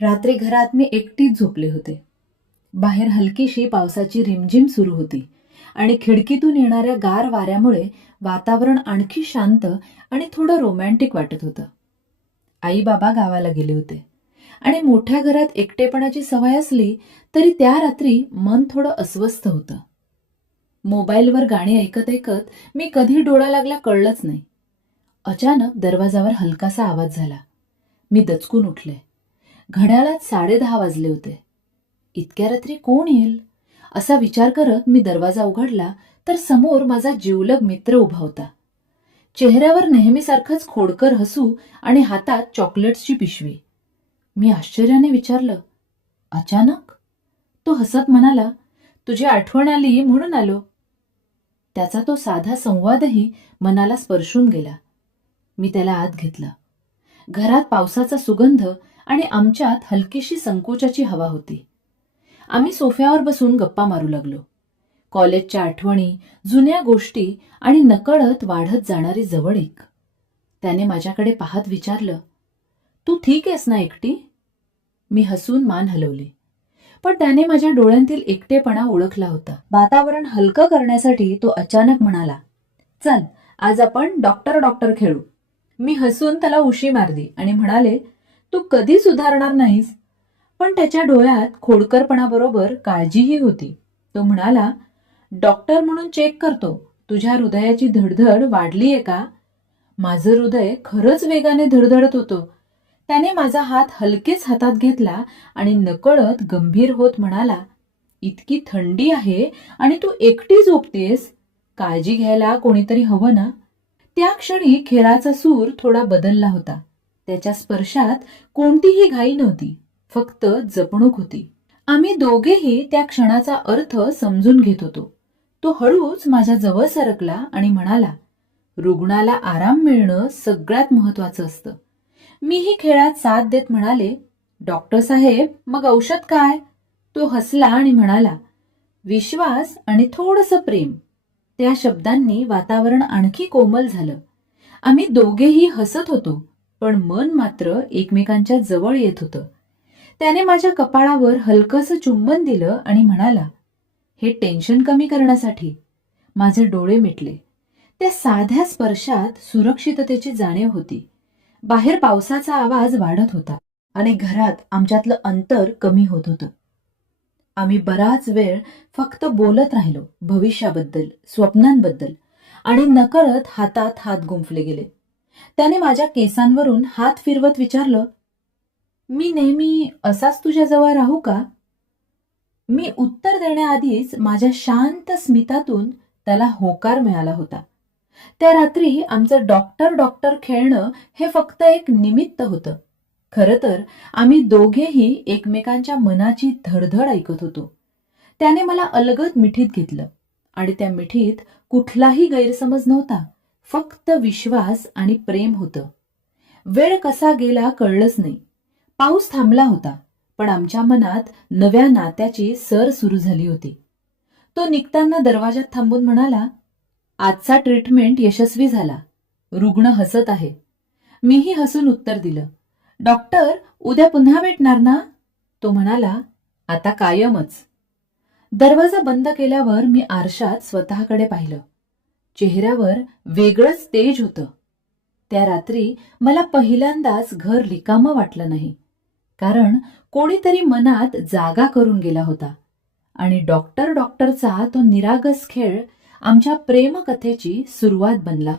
रात्री घरात मी एकटीच झोपले होते. बाहेर हलकीशी पावसाची रिमझिम सुरू होती आणि खिडकीतून येणाऱ्या गार वाऱ्यामुळे वातावरण आणखी शांत आणि थोडं रोमॅन्टिक वाटत होतं. आई बाबा गावाला गेले होते आणि मोठ्या घरात एकटेपणाची सवय असली तरी त्या रात्री मन थोडं अस्वस्थ होतं. मोबाईलवर गाणी ऐकत ऐकत मी कधी डोळा लागला कळलंच नाही. अचानक दरवाजावर हलकासा आवाज झाला. मी दचकून उठले. घड्याळात 10:30 वाजले होते. इतक्या रात्री कोण येईल असा विचार करत मी दरवाजा उघडला तर समोर माझा जिवलग मित्र उभा होता. चेहऱ्यावर नेहमीसारखंच खोडकर हसू आणि हातात चॉकलेट्सची पिशवी. मी आश्चर्याने विचारलं, अचानक? तो हसत म्हणाला, तुझी आठवण आली म्हणून आलो. त्याचा तो साधा संवादही मनाला स्पर्शून गेला. मी त्याला आत घेतलं. घरात पावसाचा सुगंध आणि आमच्यात हलकीशी संकोचाची हवा होती. आम्ही सोफ्यावर बसून गप्पा मारू लागलो. कॉलेजच्या आठवणी, जुन्या गोष्टी आणि नकळत वाढत जाणारी जवळीक. त्याने माझ्याकडे पाहत विचारलं, तू ठीक आहेस ना एकटी? मी हसून मान हलवली. पण त्याने माझ्या डोळ्यांतील एकटेपणा ओळखला होता. वातावरण हलकं करण्यासाठी तो अचानक म्हणाला, चल आज आपण डॉक्टर डॉक्टर खेळू. मी हसून त्याला उशी मारली आणि म्हणाले, तू कधी सुधारणार नाहीस. पण त्याच्या डोळ्यात खोडकरपणाबरोबर काळजीही होती. तो म्हणाला, डॉक्टर म्हणून चेक करतो, तुझ्या हृदयाची धडधड वाढलीये का? माझं हृदय खरंच वेगाने धडधडत होतं. त्याने माझा हात हलकेच हातात घेतला आणि नकळत गंभीर होत म्हणाला, इतकी थंडी आहे आणि तू एकटी झोपतेस. काळजी घ्यायला कोणीतरी हवं ना. त्या क्षणी खेळाचा सूर थोडा बदलला होता. त्याच्या स्पर्शात कोणतीही घाई नव्हती, फक्त जपणूक होती. आम्ही दोघेही त्या क्षणाचा अर्थ समजून घेत होतो. तो हळूच माझ्या जवळ सरकला आणि म्हणाला, रुग्णाला आराम मिळणं सगळ्यात महत्वाचं असतं. मीही खेळात साथ देत म्हणाले, डॉक्टर साहेब मग औषध काय? तो हसला आणि म्हणाला, विश्वास आणि थोडंसं प्रेम. त्या शब्दांनी वातावरण आणखी कोमल झालं. आम्ही दोघेही हसत होतो, पण मन मात्र एकमेकांच्या जवळ येत होतं. त्याने माझ्या कपाळावर हलकंसं चुंबन दिलं आणि म्हणाला, हे टेन्शन कमी करण्यासाठी. माझे डोळे मिटले. त्या साध्या स्पर्शात सुरक्षिततेची जाणीव होती. बाहेर पावसाचा आवाज वाढत होता आणि घरात आमच्यातलं अंतर कमी होत होतं. आम्ही बराच वेळ फक्त बोलत राहिलो, भविष्याबद्दल, स्वप्नांबद्दल, आणि नकळत हातात हात गुंफले गेले. त्याने माझ्या केसांवरून हात फिरवत विचारलं, मी नेहमी असाच तुझ्याजवळ राहू का? मी उत्तर देण्याआधीच माझ्या शांत स्मितातून त्याला होकार मिळाला होता. त्या रात्री आमचं डॉक्टर डॉक्टर खेळणं हे फक्त एक निमित्त होतं. खरं तर आम्ही दोघेही एकमेकांच्या मनाची धडधड ऐकत होतो. त्याने मला अलगद मिठीत घेतलं आणि त्या मिठीत कुठलाही गैरसमज नव्हता, फक्त विश्वास आणि प्रेम होतं. वेळ कसा गेला कळलंच नाही. पाऊस थांबला होता, पण आमच्या मनात नव्या नात्याची सर सुरू झाली होती. तो निघताना दरवाजात थांबून म्हणाला, आजचा ट्रीटमेंट यशस्वी झाला. रुग्ण हसत आहे. मीही हसून उत्तर दिलं, डॉक्टर उद्या पुन्हा भेटणार ना? तो म्हणाला, आता कायमच. दरवाजा बंद केल्यावर मी आरशात स्वतःकडे पाहिलं. चेहऱ्यावर वेगळंच तेज होतं. त्या रात्री मला पहिल्यांदाच घर रिकामं वाटलं नाही, कारण कोणीतरी मनात जागा करून गेला होता. आणि डॉक्टर डॉक्टरचा तो निरागस खेळ आमच्या प्रेमकथेची सुरुवात बनला.